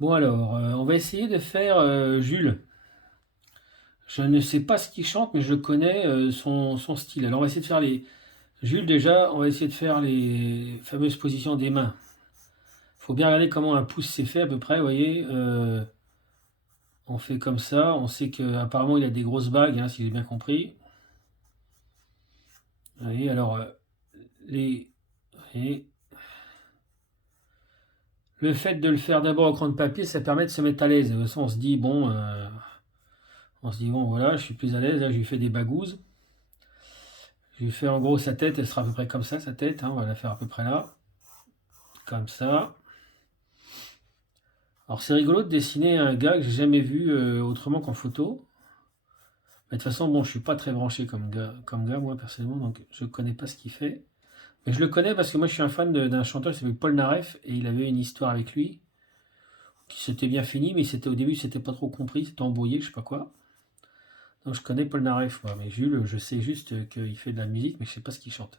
Bon alors, on va essayer de faire Jules. Je ne sais pas ce qu'il chante, mais je connais son style. Alors on va essayer de faire les... Jules déjà, on va essayer de faire les fameuses positions des mains. Faut bien regarder comment un pouce s'est fait à peu près, vous voyez. On fait comme ça, on sait qu'apparemment il a des grosses bagues, hein, si j'ai bien compris. Vous voyez, alors, les... et le fait de le faire d'abord au crayon de papier, ça permet de se mettre à l'aise. De toute façon, on se dit, bon voilà, je suis plus à l'aise, là je lui fais des bagouses. Je lui fais en gros sa tête, elle sera à peu près comme ça, sa tête, hein, on va la faire à peu près là, comme ça. Alors c'est rigolo de dessiner un gars que j'ai jamais vu autrement qu'en photo. Mais de toute façon, bon, je suis pas très branché comme gars, moi personnellement, donc je connais pas ce qu'il fait. Mais je le connais parce que moi je suis un fan d'un chanteur qui s'appelle Paul Naref et il avait une histoire avec lui qui s'était bien fini, mais c'était au début c'était pas trop compris, c'était embrouillé, je sais pas quoi. Donc je connais Paul Naref, moi, mais Jules, je sais juste qu'il fait de la musique, mais je sais pas ce qu'il chante.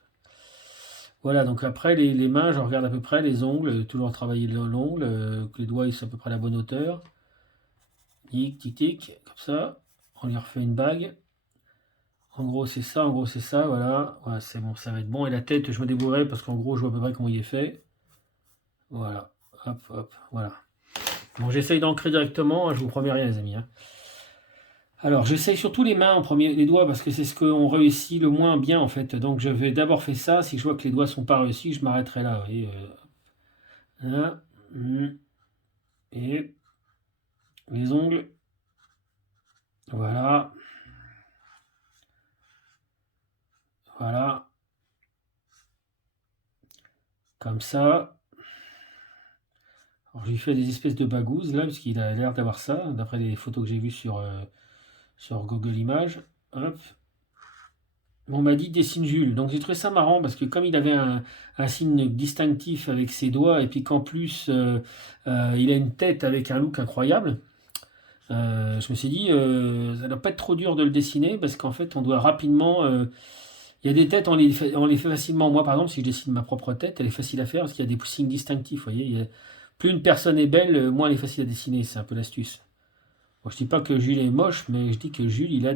Voilà, donc après les mains, je regarde à peu près les ongles, toujours travailler l'ongle, que les doigts ils sont à peu près à la bonne hauteur. Tic, tic, tic, comme ça. On lui refait une bague. En gros, c'est ça, en gros, c'est ça, voilà. Voilà, c'est bon, ça va être bon. Et la tête, je me débrouillerai parce qu'en gros, je vois à peu près comment il est fait. Voilà, hop, hop, voilà. Bon, j'essaye d'ancrer directement, hein, je vous promets rien, les amis, hein. Alors, j'essaye surtout les mains en premier, les doigts, parce que c'est ce qu'on réussit le moins bien, en fait. Donc, je vais d'abord faire ça. Si je vois que les doigts sont pas réussis, je m'arrêterai là, vous voyez. Un, et les ongles, voilà, voilà, comme ça. Alors, je lui fais des espèces de bagouses là, parce qu'il a l'air d'avoir ça, d'après les photos que j'ai vues sur Google Images. Hop. On m'a dit dessine Jules. Donc j'ai trouvé ça marrant parce que comme il avait un signe distinctif avec ses doigts et puis qu'en plus il a une tête avec un look incroyable, je me suis dit ça ne doit pas être trop dur de le dessiner parce qu'en fait on doit rapidement. Il y a des têtes, on les fait facilement. Moi par exemple, si je dessine ma propre tête, elle est facile à faire parce qu'il y a des signes distinctifs. Vous voyez, plus une personne est belle, moins elle est facile à dessiner. C'est un peu l'astuce. Bon, je dis pas que Jules est moche, mais je dis que Jules, il a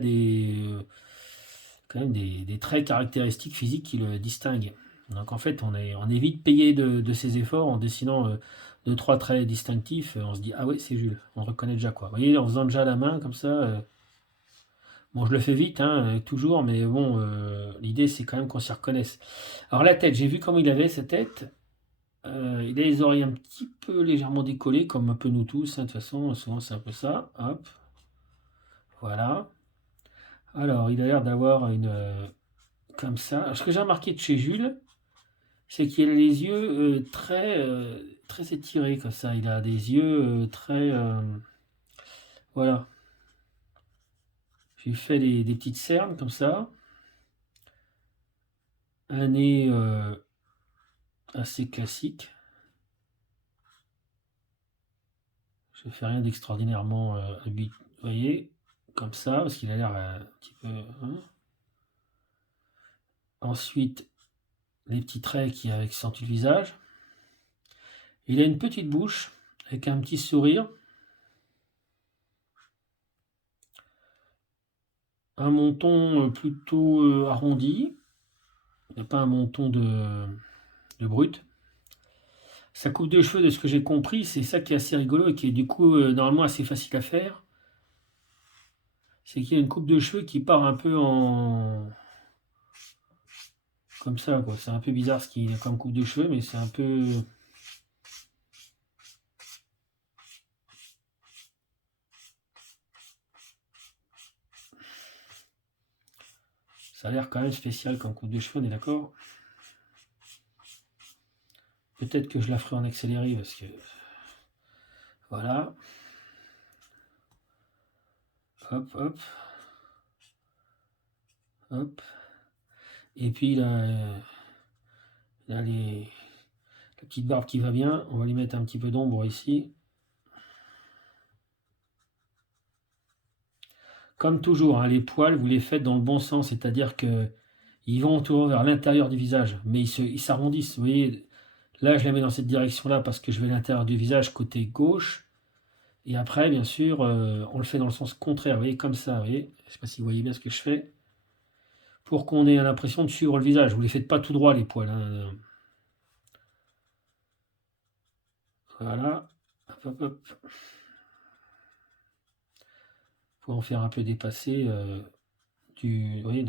quand même des traits caractéristiques physiques qui le distinguent. Donc en fait, on est vite payé de ses efforts en dessinant deux, trois traits distinctifs. On se dit, ah ouais, c'est Jules. On reconnaît déjà quoi. Vous voyez, en faisant déjà la main comme ça. Bon, je le fais vite, hein, toujours, mais bon, l'idée c'est quand même qu'on s'y reconnaisse. Alors la tête, j'ai vu comment il avait sa tête. Il a les oreilles un petit peu légèrement décollées, comme un peu nous tous, hein, de toute façon, souvent c'est un peu ça. Hop, voilà. Alors, il a l'air d'avoir une... comme ça. Alors, ce que j'ai remarqué de chez Jules, c'est qu'il a les yeux très étirés, comme ça. Il a des yeux très... voilà. J'ai fait des petites cernes, comme ça. Un nez assez classique. Je ne fais rien d'extraordinairement habitué. Vous voyez, comme ça, parce qu'il a l'air un petit peu... hein. Ensuite, les petits traits qui accentuent le visage. Il a une petite bouche avec un petit sourire. Un menton plutôt arrondi. Il n'a pas un menton de brut. Sa coupe de cheveux, de ce que j'ai compris, c'est ça qui est assez rigolo et qui est du coup normalement assez facile à faire. C'est qu'il y a une coupe de cheveux qui part un peu en... comme ça, quoi. C'est un peu bizarre ce qu'il a comme coupe de cheveux, mais c'est un peu... Ça a l'air quand même spécial comme coupe de cheveux, on est d'accord? Peut-être que je la ferai en accéléré parce que... Voilà. Hop, hop, hop. Et puis là, là la petite barbe qui va bien. On va lui mettre un petit peu d'ombre ici. Comme toujours, hein, les poils, vous les faites dans le bon sens, c'est-à-dire que ils vont toujours vers l'intérieur du visage, mais ils s'arrondissent. Vous voyez, là, je les mets dans cette direction-là parce que je vais à l'intérieur du visage côté gauche. Et après, bien sûr, on le fait dans le sens contraire, vous voyez, comme ça, vous voyez. Je sais pas si vous voyez bien ce que je fais. Pour qu'on ait l'impression de suivre le visage. Vous les faites pas tout droit, les poils, hein. Voilà. Hop, hop, hop. Pour en faire un peu dépasser vous voyez,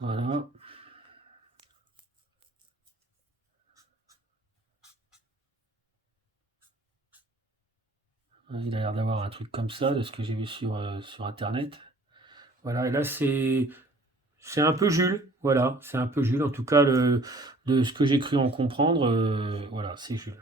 voilà. Il a l'air d'avoir un truc comme ça, de ce que j'ai vu sur internet. Voilà, et là c'est un peu Jules, voilà, c'est un peu Jules, en tout cas de ce que j'ai cru en comprendre, voilà, c'est Jules.